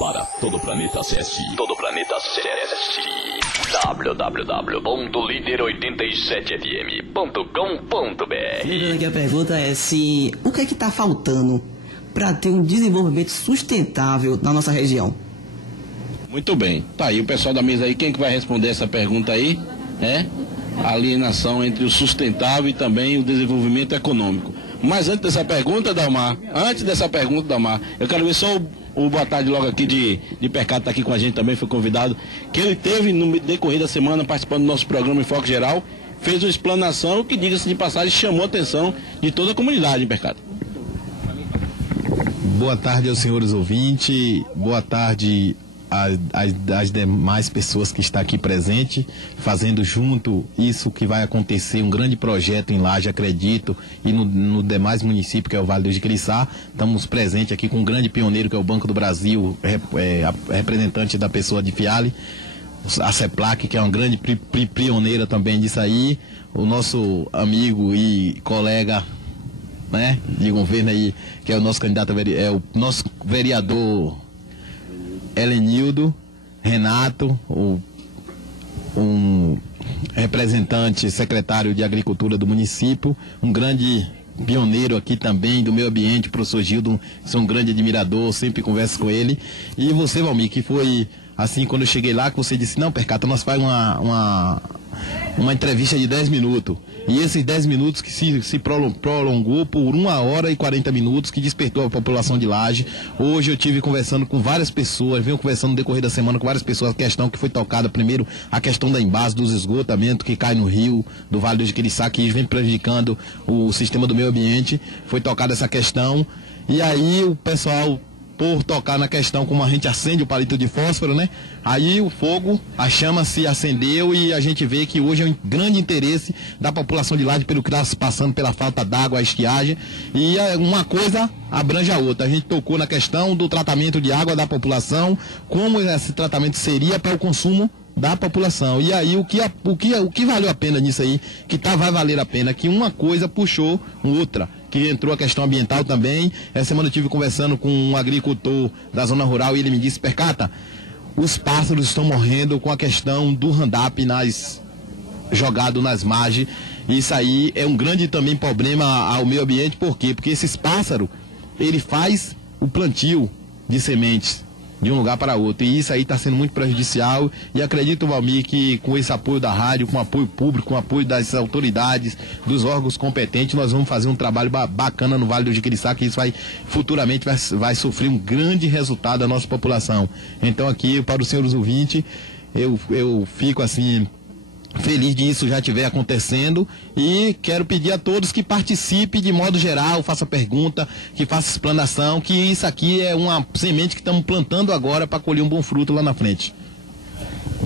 Para todo o planeta acesse www.líder87fm.com.br. Lembrando que a pergunta é se o que é que está faltando para ter um desenvolvimento sustentável na nossa região? Muito bem, tá aí o pessoal da mesa aí, quem que vai responder essa pergunta aí? A alienação entre o sustentável e também o desenvolvimento econômico. Mas antes dessa pergunta, Dalmar, eu quero ver só o boa tarde logo aqui de Percato, tá aqui com a gente também, foi convidado, que ele teve no decorrer da semana participando do nosso programa Enfoque Geral, fez uma explanação que, diga-se de passagem, chamou a atenção de toda a comunidade, Percato. Boa tarde aos senhores ouvintes, boa tarde às demais pessoas que estão aqui presentes, fazendo junto isso que vai acontecer, um grande projeto em Laje, acredito, e no demais municípios, que é o Vale do Jiquiriçá. Estamos presentes aqui com um grande pioneiro, que é o Banco do Brasil, representante da pessoa de Fiale, a CEPLAC, que é uma grande pioneira também disso aí, o nosso amigo e colega, de governo aí, que é o nosso candidato, é o nosso vereador Helenildo, Renato, um representante, secretário de Agricultura do município, um grande pioneiro aqui também do meio ambiente, professor Gildo, sou um grande admirador, sempre converso com ele. E você, Valmir, que foi assim, quando eu cheguei lá, que você disse, não, Percato, nós faz uma entrevista de 10 minutos. E esses 10 minutos que se prolongou por 1h e 40 minutos, que despertou a população de Laje. Hoje eu tive conversando com várias pessoas, venho conversando no decorrer da semana com várias pessoas, a questão que foi tocada primeiro, a questão da embase dos esgotamentos que cai no rio do Vale do Jiquiriçá, que vem prejudicando o sistema do meio ambiente. Foi tocada essa questão. E aí o pessoal, por tocar na questão como a gente acende o palito de fósforo, aí o fogo, a chama se acendeu e a gente vê que hoje é um grande interesse da população de Laje pelo que está se passando pela falta d'água, a estiagem, e uma coisa abrange a outra. A gente tocou na questão do tratamento de água da população, como esse tratamento seria para o consumo da população. E aí o que valeu a pena nisso aí, vai valer a pena, que uma coisa puxou outra, que entrou a questão ambiental também. Essa semana eu estive conversando com um agricultor da zona rural e ele me disse, Percata, os pássaros estão morrendo com a questão do Roundup jogado nas margens. Isso aí é um grande também problema ao meio ambiente. Por quê? Porque esses pássaros, ele faz o plantio de sementes de um lugar para outro, e isso aí está sendo muito prejudicial. E acredito, Valmir, que com esse apoio da rádio, com apoio público, com apoio das autoridades, dos órgãos competentes, nós vamos fazer um trabalho bacana no Vale do Jiquiriçá, que isso futuramente vai sofrer um grande resultado da nossa população. Então aqui, para os senhores ouvintes, eu fico assim feliz de isso já estiver acontecendo, e quero pedir a todos que participem de modo geral, faça pergunta, que faça explanação, que isso aqui é uma semente que estamos plantando agora para colher um bom fruto lá na frente.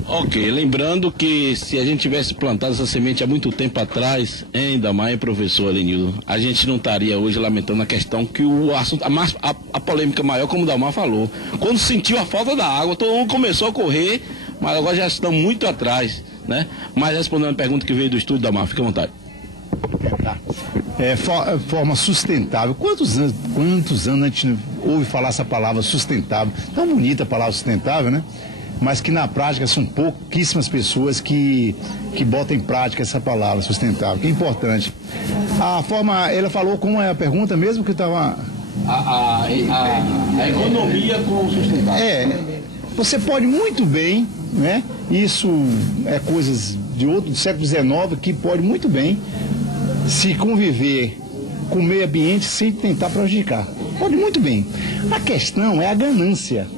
Ok, lembrando que se a gente tivesse plantado essa semente há muito tempo atrás, ainda mais, professor Helenildo, a gente não estaria hoje lamentando a questão que o assunto, a polêmica maior, como o Dalmar falou, quando sentiu a falta da água, todo mundo começou a correr, mas agora já estão muito atrás, Mas respondendo a pergunta que veio do estúdio, Dalmar, fica à vontade. Forma sustentável. Quantos anos a gente ouve falar essa palavra sustentável? Tão bonita a palavra sustentável, Mas que na prática são pouquíssimas pessoas que botam em prática essa palavra sustentável, que é importante. A forma, ela falou como é a pergunta mesmo que estava... A economia com o sustentável. Você pode muito bem, Isso é coisas do século XIX, que pode muito bem se conviver com o meio ambiente sem tentar prejudicar. Pode muito bem. A questão é a ganância.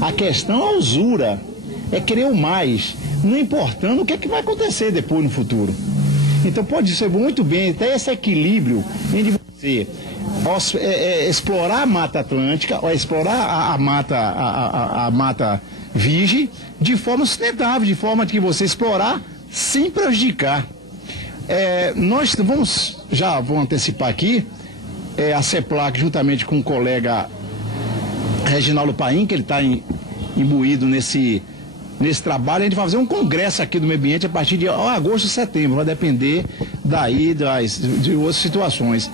A questão é a usura. É querer o mais, não importando o que é que vai acontecer depois no futuro. Então pode ser muito bem até esse equilíbrio entre você explorar a Mata Atlântica, ou explorar a Mata Virgem de forma sustentável, de forma que você explorar sem prejudicar. Nós vou antecipar aqui, a CEPLAC, juntamente com o colega Reginaldo Paim, que ele está imbuído nesse trabalho, a gente vai fazer um congresso aqui do meio ambiente a partir de agosto, setembro, vai depender daí de outras situações.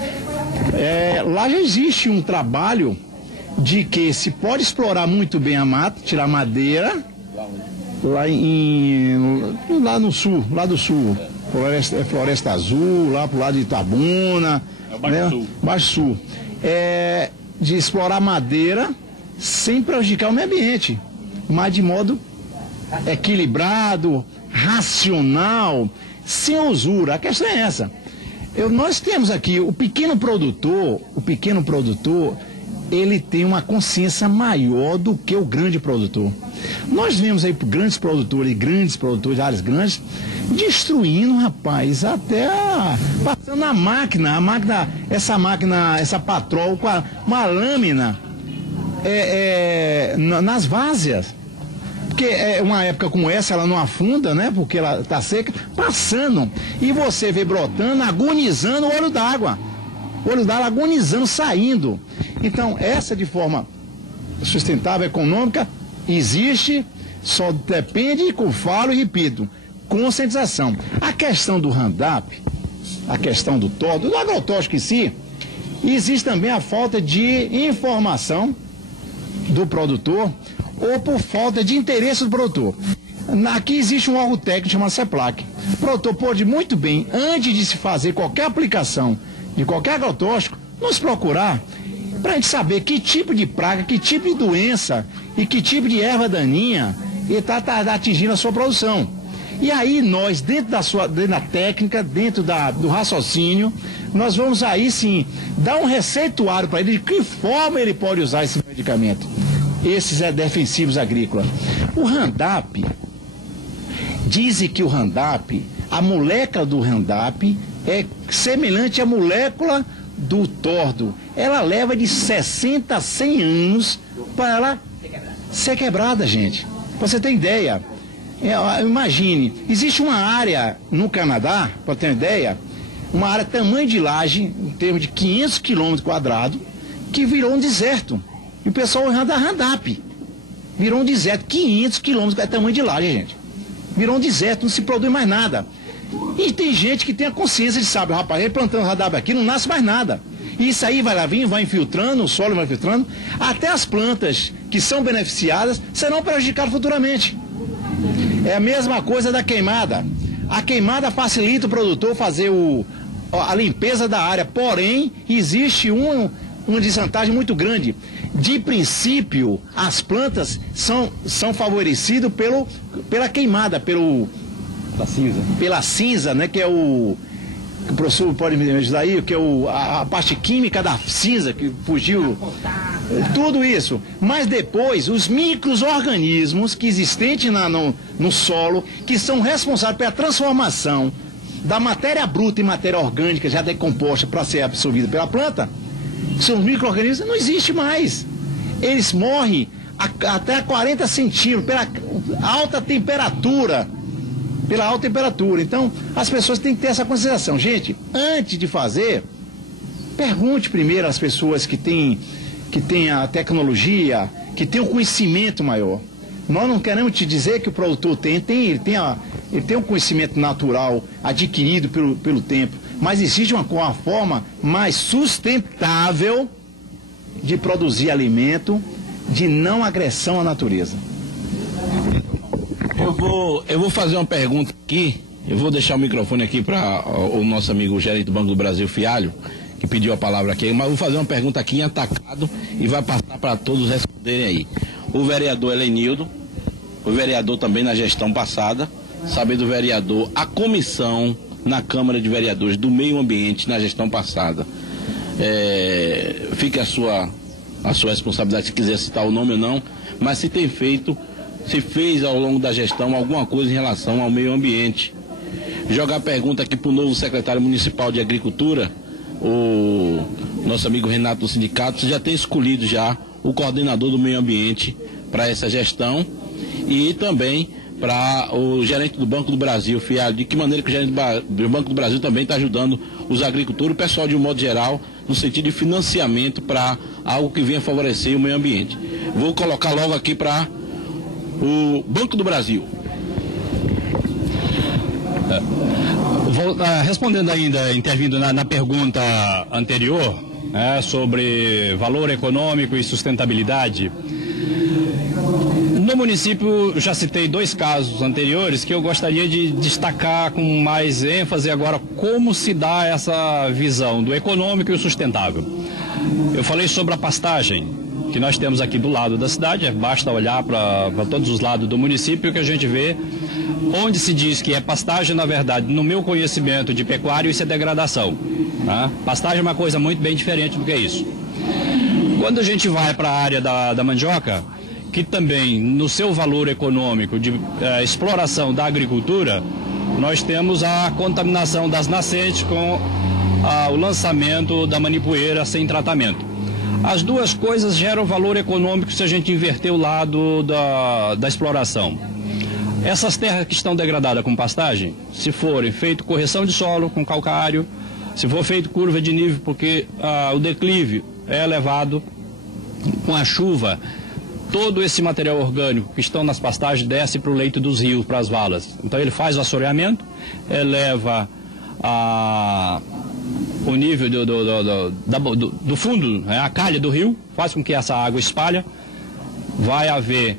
Lá já existe um trabalho de que se pode explorar muito bem a mata, tirar madeira, lá no sul, lá do sul, Floresta Azul, lá pro lado de Itabuna, Baixo Sul, de explorar madeira sem prejudicar o meio ambiente, mas de modo equilibrado, racional, sem usura. A questão é essa. Nós temos aqui o pequeno produtor, ele tem uma consciência maior do que o grande produtor. Nós vemos aí grandes produtores de áreas grandes, destruindo, rapaz, passando essa patrol com uma lâmina nas várzeas. Porque uma época como essa, ela não afunda, né? Porque ela está seca, passando. E você vê brotando, agonizando o olho d'água. O olho d'água agonizando, saindo. Então, essa de forma sustentável, econômica, existe, só depende, que eu falo e repito, conscientização. A questão do Roundup, a questão do agrotóxico em si, existe também a falta de informação do produtor ou por falta de interesse do produtor. Aqui existe um órgão técnico chamado CEPLAC. O produtor pode muito bem, antes de se fazer qualquer aplicação de qualquer agrotóxico, nos procurar para a gente saber que tipo de praga, que tipo de doença e que tipo de erva daninha ele está atingindo a sua produção. E aí nós, dentro da técnica, dentro do raciocínio, nós vamos aí sim dar um receituário para ele de que forma ele pode usar esse medicamento. Esses defensivos agrícolas. O Roundup, dizem que o Roundup, a molécula do Roundup é semelhante à molécula do tordo. Ela leva de 60 a 100 anos para ela ser quebrada, gente. Pra você ter ideia. Imagine, existe uma área no Canadá, para ter uma ideia, uma área tamanho de Laje, em termos de 500 km², que virou um deserto. E o pessoal anda Roundup. Virou um deserto, 500 km é tamanho de Laje, gente. Virou um deserto, não se produz mais nada. E tem gente que tem a consciência de sabe, rapaz, ele plantando Roundup aqui não nasce mais nada. E isso aí vai infiltrando, o solo vai infiltrando, até as plantas que são beneficiadas serão prejudicadas futuramente. É a mesma coisa da queimada. A queimada facilita o produtor fazer a limpeza da área, porém, existe uma desvantagem muito grande. De princípio, as plantas são favorecidas pela queimada, pela cinza, né, que é o professor pode me ajudar aí, que é a parte química da cinza, que fugiu, tudo isso. Mas depois, os micro-organismos que existem no solo, que são responsáveis pela transformação da matéria bruta em matéria orgânica já decomposta para ser absorvida pela planta, são micro-organismos, não existe mais. Eles morrem até 40 centímetros pela alta temperatura. Então, as pessoas têm que ter essa consideração. Gente, antes de fazer, pergunte primeiro às pessoas que têm a tecnologia, que têm o conhecimento maior. Nós não queremos te dizer que o produtor ele tem um conhecimento natural adquirido pelo tempo, mas existe uma forma mais sustentável de produzir alimento, de não agressão à natureza. Eu vou fazer uma pergunta aqui, eu vou deixar o microfone aqui para o nosso amigo gerente do Banco do Brasil, Fialho, que pediu a palavra aqui, mas vou fazer uma pergunta aqui em atacado e vai passar para todos responderem aí. O vereador Helenildo, o vereador também na gestão passada, saber do vereador, a comissão na Câmara de Vereadores do Meio Ambiente na gestão passada. Fica a sua responsabilidade se quiser citar o nome ou não, mas se fez ao longo da gestão alguma coisa em relação ao meio ambiente. Jogar a pergunta aqui para o novo secretário municipal de Agricultura, o nosso amigo Renato do sindicato, já tem escolhido já o coordenador do meio ambiente para essa gestão e também para o gerente do Banco do Brasil, Fialho, de que maneira que o gerente do Banco do Brasil também está ajudando os agricultores, o pessoal de um modo geral, no sentido de financiamento para algo que venha favorecer o meio ambiente. Vou colocar logo aqui para o Banco do Brasil. Respondendo ainda, intervindo na pergunta anterior, né, sobre valor econômico e sustentabilidade. No município, já citei 2 casos anteriores que eu gostaria de destacar com mais ênfase agora como se dá essa visão do econômico e o sustentável. Eu falei sobre a pastagem que nós temos aqui do lado da cidade, basta olhar para todos os lados do município que a gente vê onde se diz que é pastagem, na verdade, no meu conhecimento de pecuário, isso é degradação. Tá? Pastagem é uma coisa muito bem diferente do que isso. Quando a gente vai para a área da mandioca, que também no seu valor econômico de exploração da agricultura, nós temos a contaminação das nascentes com o lançamento da manipoeira sem tratamento. As duas coisas geram valor econômico se a gente inverter o lado da exploração. Essas terras que estão degradadas com pastagem, se forem feito correção de solo com calcário, se for feito curva de nível porque o declive é elevado, com a chuva, todo esse material orgânico que estão nas pastagens desce para o leito dos rios, para as valas. Então ele faz o assoreamento, eleva o nível do fundo, né, a calha do rio, faz com que essa água espalhe. Vai haver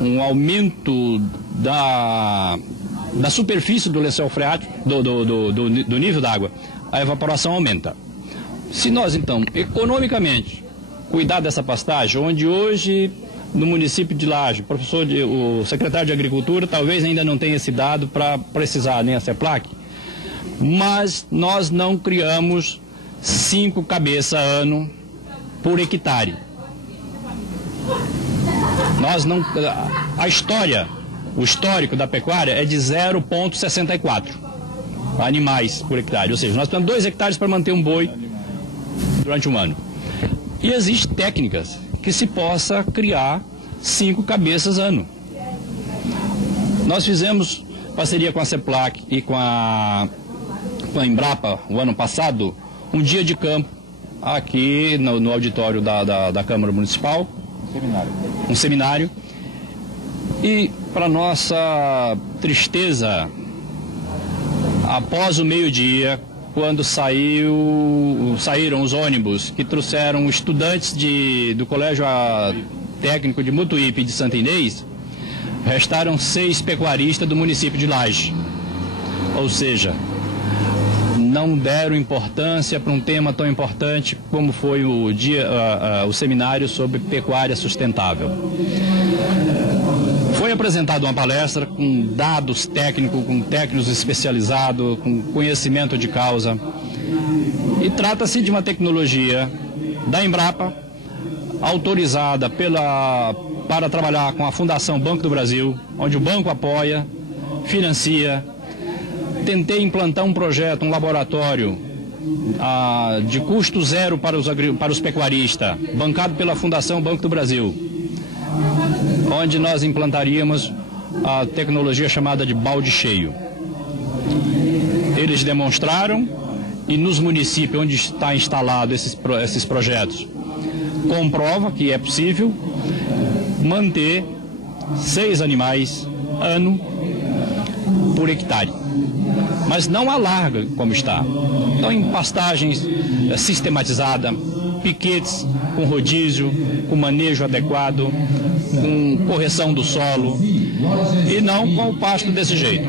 um aumento da superfície do lençol freático, do nível da água. A evaporação aumenta. Se nós, então, economicamente, cuidar dessa pastagem, onde hoje, no município de Laje, o secretário de Agricultura talvez ainda não tenha esse dado para precisar nem a CEPLAC, mas nós não criamos 5 cabeças ano por hectare. Nós não, o histórico da pecuária é de 0,64 animais por hectare, ou seja, nós temos 2 hectares para manter um boi durante um ano. E existem técnicas que se possa criar 5 cabeças ano. Nós fizemos parceria com a CEPLAC e com a Embrapa, o ano passado, um dia de campo aqui no auditório da Câmara Municipal. Um seminário. E, para nossa tristeza, após o meio-dia, quando saíram os ônibus que trouxeram estudantes do Colégio Técnico de Mutuípe e de Santa Inês, restaram 6 pecuaristas do município de Laje. Ou seja, não deram importância para um tema tão importante como foi o seminário sobre pecuária sustentável. Foi apresentada uma palestra com dados técnicos, com técnicos especializados, com conhecimento de causa. E trata-se de uma tecnologia da Embrapa, autorizada para trabalhar com a Fundação Banco do Brasil, onde o banco apoia, financia. Tentei implantar um projeto, um laboratório de custo zero para os pecuaristas, bancado pela Fundação Banco do Brasil, onde nós implantaríamos a tecnologia chamada de balde cheio. Eles demonstraram, e nos municípios onde está instalado esses projetos, comprova que é possível manter 6 animais ano por hectare. Mas não alarga como está. Então, em pastagens sistematizadas, piquetes com rodízio, com manejo adequado, com correção do solo, e não com o pasto desse jeito.